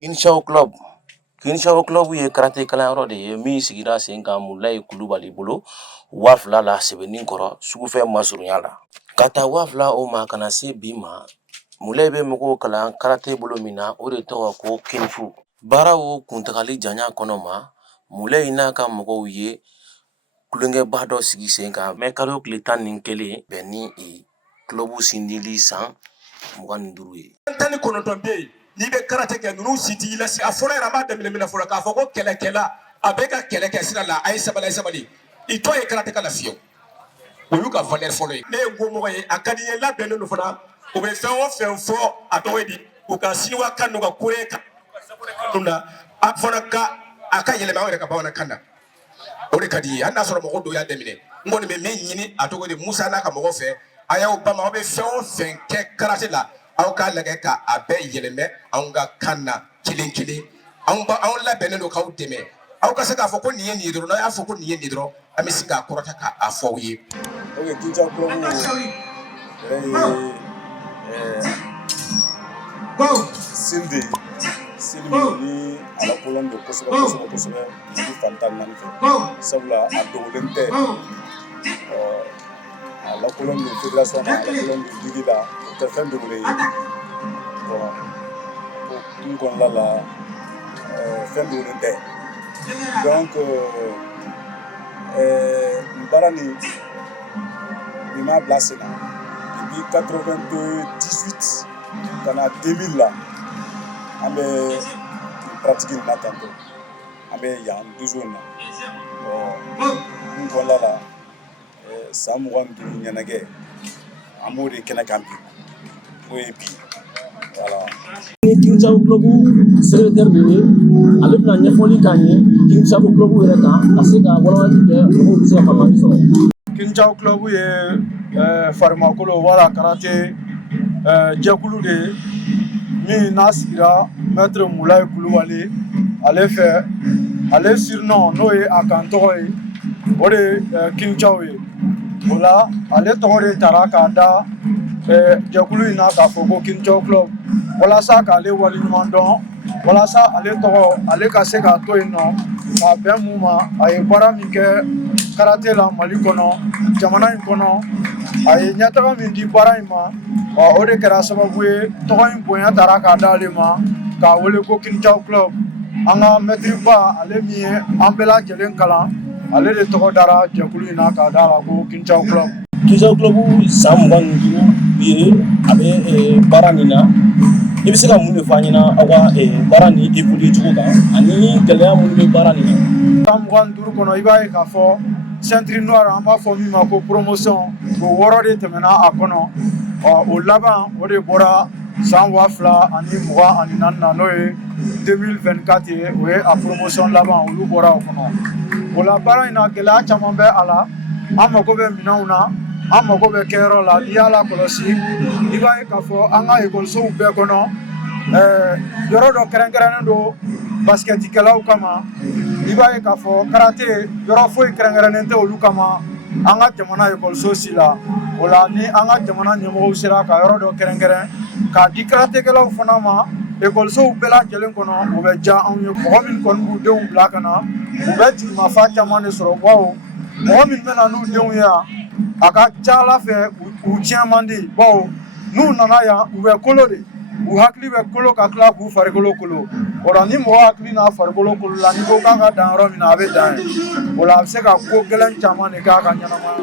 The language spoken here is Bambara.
Kinshaw Club. Kinshaw Club ye karate kalanyɔrɔ de ye min sigira sen kan Mulayi Kulubali bolo 2000 la Sɛbɛnni kɔrɔ sugufɛ masurunya la. Ka taa 2000 o ma kana se bi ma, Mulayi bɛ mɔgɔw kalan karate bolo min na o de tɔgɔ ko Kung-Fu. Baara o kuntagali janya kɔnɔ ma, Mulayi n'a ka mɔgɔw ye kulonkɛba dɔ sigi sen kan mɛ kalo tile 11 bɛn ni club sindili san 25 ye. 19 bɛ yen n'i bɛ karate kɛ ninnu si t'i lase a fɔlɔ yɛrɛ an b'a daminɛ min na fɔlɔ k'a fɔ ko kɛlɛkɛla a bɛ ka kɛlɛ kɛ sira la a ye sabali i tɔ ye karate ka la fiyewu o y'u ka valeur fɔlɔ ye. Ne ye nkomɔgɔ ye a ka di n ye labɛnnen don fana u bɛ fɛn o fɛn fɔ a tɔgɔ ye di u ka siniwa kan n'u ka kore kan na a fana ka a ka yɛlɛma aw yɛrɛ ka bamanankan na o de ka di ye hali n'a sɔrɔ mɔgɔ dɔw y'a daminɛ n kɔni bɛ min ɲini a tɔgɔ ye di Musa n'a ka mɔgɔ fɛ a y'aw bama aw bɛ fɛn o fɛn kɛ karate la aw k'a lajɛ ka a bɛɛ yɛlɛmɛ anw ka kan na kelen kelen anw labɛnnen don k'aw dɛmɛ aw ka se k'a fɔ ko nin ye nin ye dɔrɔn n'a y'a fɔ ko nin ye nin dɔrɔn an bɛ se k'a kɔrɔta k'a fɔ aw ye. Kinshaw Club Sindi ni ala kolon don kosɛbɛ ni fantan naani fɛ sabula a dogolen tɛ a lakolon don fédération na a lakolon don ligue la o tɛ fɛn dogolen ye n kɔnɔna la fɛn dogolen tɛ donc baara nin m'a bila sen na depuis 98 ka na 2000 la an bɛ pratique nin na tantôt an bɛ yan toujours na n kɔnɔna la san 25 ɲɛnajɛ an b'o de kɛnɛ kan bi o ye bi voilà. Kinshaw Club secrétaire de ye ale bɛna ɲɛfɔli k'an ye Kinshaw Club yɛrɛ kan ka se ka walawali kɛ mɔgɔw bɛ se ka faamuyali sɔrɔ. Kinshaw Club ye farimakolo wala karate jɛkulu de ye min n'a sigira maître Mulayi Kulubali ale fɛ ale surnom n'o ye a kan tɔgɔ ye o de ye Kinshaw ye o la ale tɔgɔ de tara k'a da jɛkulu in na k'a fɔ ko Kinshaw Club walasa k'ale waleɲuman dɔn walasa ale tɔgɔ ale ka se k'a to yen nɔ k'a bɛn mun ma a ye baara min kɛ karate la Mali kɔnɔ jamana in kɔnɔ a ye ɲɛtaga min di baara in ma o de kɛra sababu ye tɔgɔ in bonya tara k'a d'ale ma k'a wele ko Kinshaw Club. An ka maître ba ale min ye an bɛɛ lajɛlen kalan ale de tɔgɔ dara jɛkulu in na k'a d'a la ko Kinshaw Club. Kinshaw Club san 25 ye a bɛ baara nin na i bɛ se ka mun de fɔ an ɲɛna aw ka baara nin évoluer cogo kan ani gɛlɛya minnu bɛ baara nin na. San 25 kɔnɔ i b'a ye k'a fɔ ceinture noire an b'a fɔ min ma ko promotion o 6 de tɛmɛna a kɔnɔ o laban o de bɔra san 2024 na n'o ye 2024 ye o ye a promotion laban olu bɔra o kɔnɔ o la baara in na gɛlɛya caman bɛ a la an mago bɛ minɛnw na an mago bɛ kɛyɔrɔ la n'i y'a lakɔlɔsi i b'a ye k'a fɔ an ka ekɔlisow bɛɛ kɔnɔ yɔrɔ dɔ kɛrɛnkɛrɛnnen don basketikɛlaw kama i b'a ye k'a fɔ karate yɔrɔ foyi kɛrɛnkɛrɛnnen tɛ olu kama an ka jamana ekɔliso si la o la ni an ka jamana ɲɛmɔgɔw sera ka yɔrɔ dɔ kɛrɛnkɛrɛn k'a di karatekɛlaw fana ma ekɔlisow bɛɛ lajɛlen kɔnɔ o bɛ diya anw ye mɔgɔ min kɔni b'u denw bila ka na u bɛ jigimafa caman de sɔrɔ bawo mɔgɔ min bɛna n'u denw ye yan a ka ca Ala fɛ u tiɲɛ man di bawo n'u nana yan u bɛ kolo de u hakili bɛ kolo ka tila k'u farikolo kolo o la ni mɔgɔ hakili n'a farikolo kolo la n'i ko k'a ka dan yɔrɔ min na a bɛ dan ye o la a bɛ se ka ko gɛlɛn caman de k'a ka ɲɛnamaya